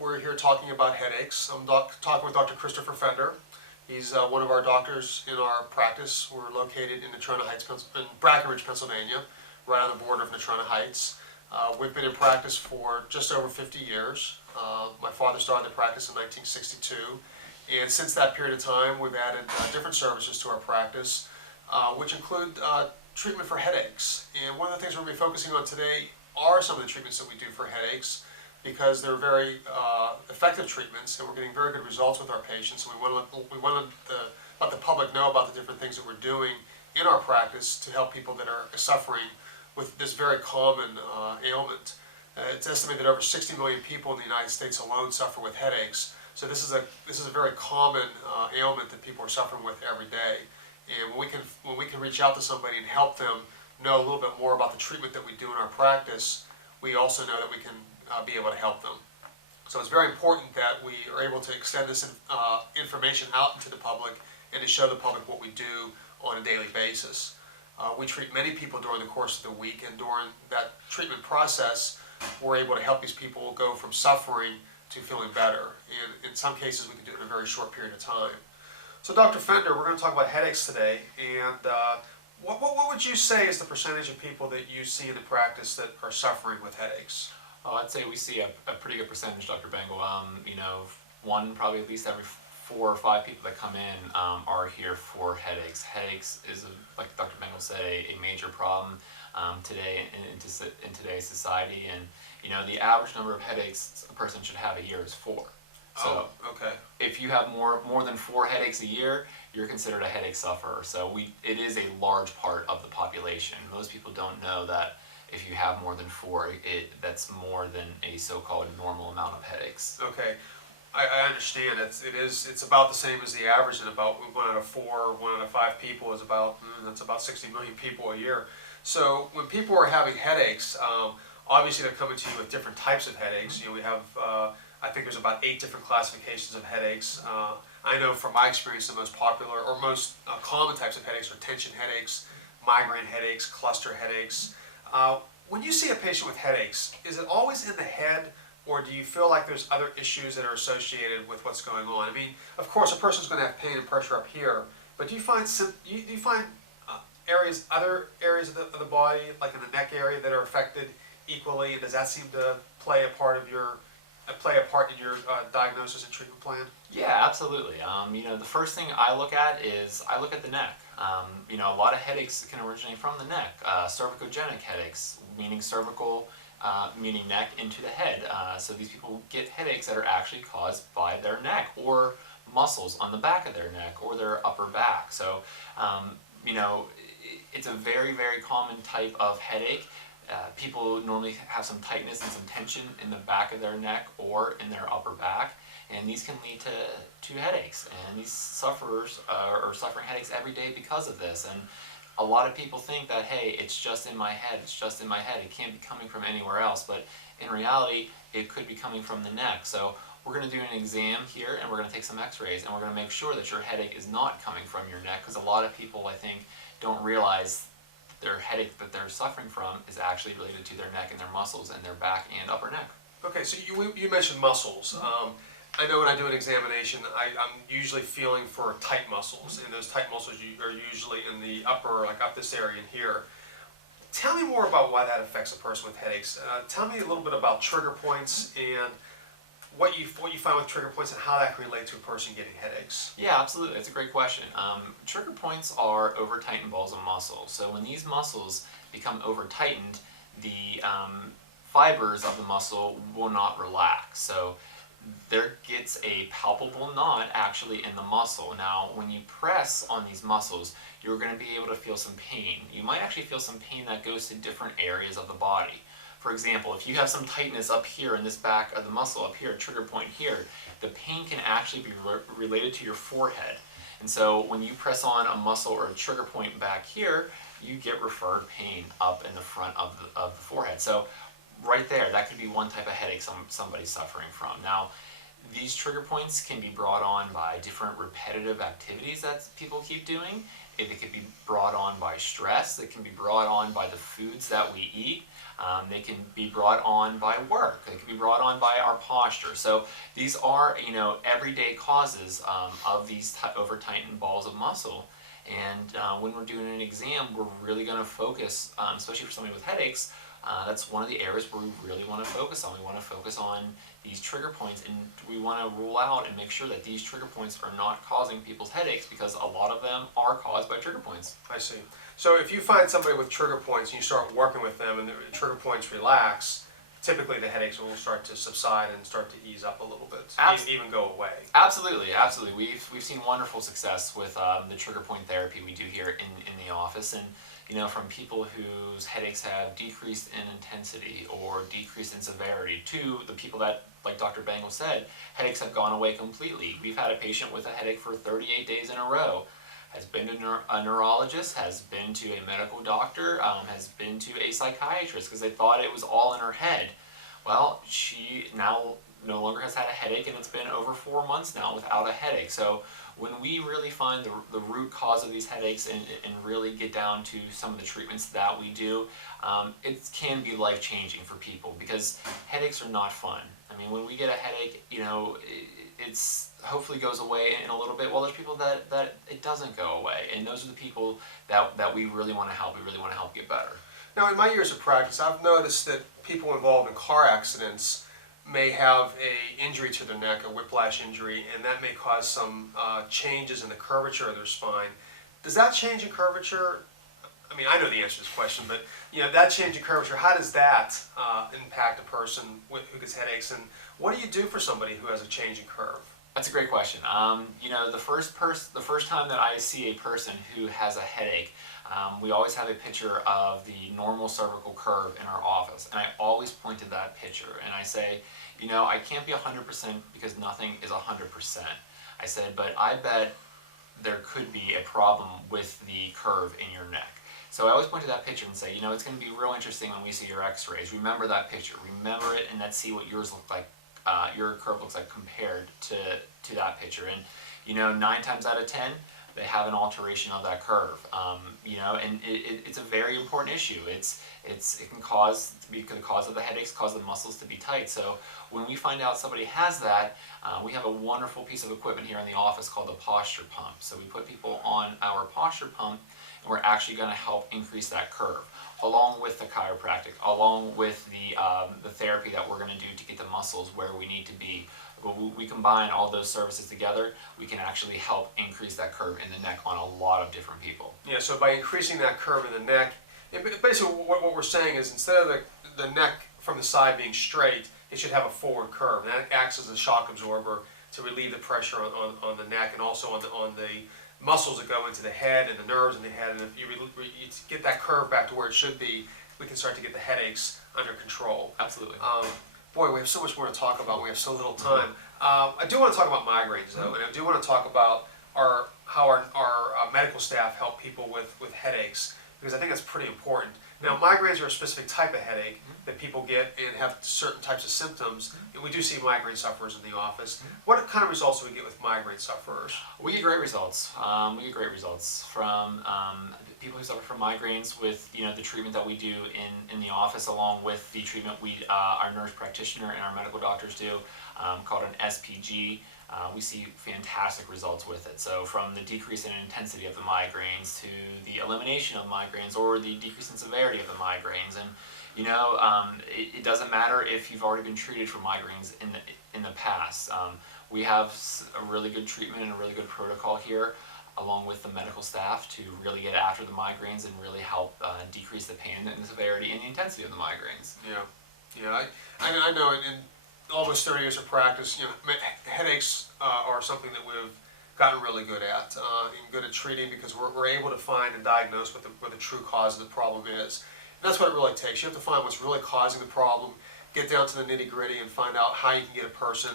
we're here talking about headaches. I'm talking with Dr. Christopher Pfender. He's one of our doctors in our practice. We're located in Natrona Heights, in Brackenridge, Pennsylvania, right on the border of Natrona Heights. We've been in practice for just over 50 years. My father started the practice in 1962, and since that period of time, we've added different services to our practice, which include treatment for headaches. And one of the things we're going to be focusing on today are some of the treatments that we do for headaches, because they're very effective treatments, and we're getting very good results with our patients. And we want to let the public know about the different things that we're doing in our practice to help people that are suffering with this very common ailment. It's estimated that over 60 million people in the United States alone suffer with headaches. So this is a very common ailment that people are suffering with every day. And when we can reach out to somebody and help them know a little bit more about the treatment that we do in our practice, we also know that we can be able to help them. So it's very important that we are able to extend this information out into the public and to show the public what we do on a daily basis. We treat many people during the course of the week, and during that treatment process, we're able to help these people go from suffering to feeling better. And in some cases, we can do it in a very short period of time. So Dr. Pfender, we're going to talk about headaches today, and what would you say is the percentage of people that you see in the practice that are suffering with headaches? I'd say we see a pretty good percentage, Dr. Bengel. Probably at least every 4 or 5 people that come in are here for headaches. Headaches is, like Dr. Bengel said, a major problem today in today's society. And the average number of headaches a person should have a year is 4. So okay. If you have more than 4 headaches a year, you're considered a headache sufferer. So it is a large part of the population. Most people don't know that if you have more than 4, that's more than a so-called normal amount of headaches. Okay, I understand. It's about the same as the average, and about 1 out of 4, 1 out of 5 people is that's about 60 million people a year. So when people are having headaches, obviously they're coming to you with different types of headaches. We have I think there's about 8 different classifications of headaches. I know from my experience the most popular or most common types of headaches are tension headaches, migraine headaches, cluster headaches. When you see a patient with headaches, is it always in the head, or do you feel like there's other issues that are associated with what's going on? I mean, of course, a person's going to have pain and pressure up here, but do you find other areas of the body, like in the neck area, that are affected equally? And does that seem to play a part in your diagnosis and treatment plan? Yeah, absolutely. The first thing I look at is the neck. A lot of headaches can originate from the neck. Cervicogenic headaches, meaning cervical, meaning neck into the head. So these people get headaches that are actually caused by their neck or muscles on the back of their neck or their upper back. So, it's a very, very common type of headache. People normally have some tightness and some tension in the back of their neck or in their upper back, and these can lead to headaches. And these sufferers are suffering headaches every day because of this. And a lot of people think that, hey, it's just in my head, it can't be coming from anywhere else. But in reality, it could be coming from the neck. So we're going to do an exam here, and we're going to take some x-rays, and we're going to make sure that your headache is not coming from your neck, because a lot of people, I think, don't realize their headache that they're suffering from is actually related to their neck and their muscles and their back and upper neck. Okay, so you mentioned muscles. I know when I do an examination, I'm usually feeling for tight muscles, and those tight muscles are usually in the upper, like up this area in here. Tell me more about why that affects a person with headaches. Tell me a little bit about trigger points and what you find with trigger points and how that can relate to a person getting headaches. Yeah, absolutely. That's a great question. Trigger points are over-tightened balls of muscle. So when these muscles become over-tightened, the fibers of the muscle will not relax. So there gets a palpable knot actually in the muscle. Now, when you press on these muscles, you're going to be able to feel some pain. You might actually feel some pain that goes to different areas of the body. For example, if you have some tightness up here in this back of the muscle, up here, trigger point here, the pain can actually be related to your forehead. And so when you press on a muscle or a trigger point back here, you get referred pain up in the front of the forehead. So right there, that could be one type of headache somebody's suffering from. Now, These trigger points can be brought on by different repetitive activities that people keep doing. It can be brought on by stress. It can be brought on by the foods that we eat. They can be brought on by work. They can be brought on by our posture. So these are, everyday causes of these over tightened balls of muscle. And when we're doing an exam, we're really going to focus, especially for somebody with headaches. That's one of the areas where we really want to focus on. We want to focus on these trigger points, and we want to rule out and make sure that these trigger points are not causing people's headaches, because a lot of them are caused by trigger points. I see. So if you find somebody with trigger points and you start working with them and the trigger points relax, typically the headaches will start to subside and start to ease up a little bit, even go away. Absolutely, absolutely. We've seen wonderful success with the trigger point therapy we do here in the office, and from people whose headaches have decreased in intensity or decreased in severity to the people that, like Dr. Bengel said, headaches have gone away completely. We've had a patient with a headache for 38 days in a row, has been to a neurologist, has been to a medical doctor, has been to a psychiatrist because they thought it was all in her head. Well, she now no longer has had a headache, and it's been over 4 months now without a headache. So when we really find the root cause of these headaches and really get down to some of the treatments that we do, it can be life-changing for people, because headaches are not fun. I mean, when we get a headache, it's hopefully goes away in a little bit. Well, there's people that it doesn't go away, and those are the people that we really want to help. We really want to help get better. Now, in my years of practice, I've noticed that people involved in car accidents may have a injury to their neck, a whiplash injury, and that may cause some changes in the curvature of their spine. Does that change in curvature? I mean, I know the answer to this question, but that change in curvature, how does that impact a person who gets headaches, and what do you do for somebody who has a change in curve? That's a great question. The first time that I see a person who has a headache, we always have a picture of the normal cervical curve in our office, and I always point to that picture, and I say, I can't be 100% because nothing is 100%. I said, but I bet there could be a problem with the curve in your neck. So I always point to that picture and say, it's going to be real interesting when we see your x-rays. Remember that picture. Remember it, and let's see what yours look like. Your curve looks like compared to that picture. And 9 times out of 10, they have an alteration of that curve. And it's a very important issue. It can cause the cause of the headaches, cause the muscles to be tight. So when we find out somebody has that, we have a wonderful piece of equipment here in the office called the posture pump. So we put people on our posture pump, and we're actually going to help increase that curve, along with the chiropractic, along with the therapy that we're going to do to get the muscles where we need to be. But we combine all those services together, we can actually help increase that curve in the neck on a lot of different people. Yeah, so by increasing that curve in the neck, basically what we're saying is, instead of the neck from the side being straight, it should have a forward curve. And that acts as a shock absorber to relieve the pressure on the neck, and also on the muscles that go into the head and the nerves in the head. And if you get that curve back to where it should be, we can start to get the headaches under control. Absolutely. Boy, we have so much more to talk about. We have so little time. I do want to talk about migraines, though, and I do want to talk about how our medical staff help people with headaches, because I think that's pretty important. Now, migraines are a specific type of headache that people get and have certain types of symptoms, and we do see migraine sufferers in the office. What kind of results do we get with migraine sufferers? We get great results. We get great results from people who suffer from migraines with the treatment that we do in the office, along with the treatment our nurse practitioner and our medical doctors do, called an SPG. We see fantastic results with it. So from the decrease in intensity of the migraines to the elimination of migraines, or the decrease in severity of the migraines. And it doesn't matter if you've already been treated for migraines in the past. We have a really good treatment and a really good protocol here, along with the medical staff, to really get after the migraines and really help decrease the pain and the severity and the intensity of the migraines. Yeah. I know in almost 30 years of practice, headaches are something that we've gotten really good at, and good at treating, because we're able to find and diagnose what the true cause of the problem is. And that's what it really takes. You have to find what's really causing the problem, get down to the nitty-gritty, and find out how you can get a person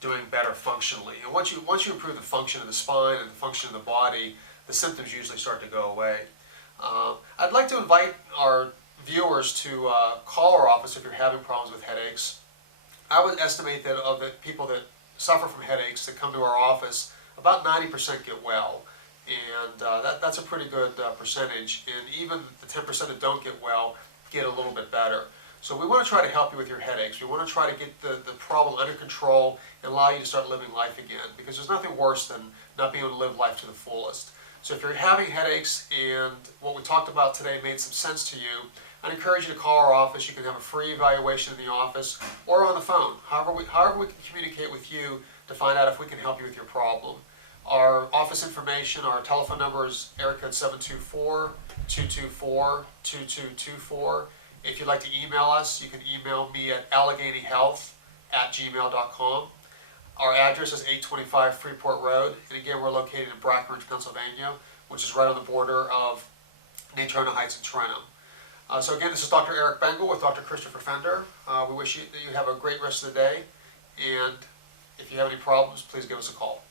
doing better functionally. And once you improve the function of the spine and the function of the body, the symptoms usually start to go away. I'd like to invite our viewers to call our office if you're having problems with headaches. I would estimate that of the people that suffer from headaches that come to our office, about 90% get well. And that's a pretty good percentage. And even the 10% that don't get well get a little bit better. So we want to try to help you with your headaches. We want to try to get the problem under control and allow you to start living life again, because there's nothing worse than not being able to live life to the fullest. So if you're having headaches and what we talked about today made some sense to you, I'd encourage you to call our office. You can have a free evaluation in the office or on the phone, however we can communicate with you to find out if we can help you with your problem. Our office information, our telephone number is area code 724-224-2224. If you'd like to email us, you can email me at alleghenyhealth@gmail.com. Our address is 825 Freeport Road, and again, we're located in Brackenridge, Pennsylvania, which is right on the border of Natrona Heights and Trenton. So again, this is Dr. Eric Bengel with Dr. Christopher Pfender. We wish you that you have a great rest of the day, and if you have any problems, please give us a call.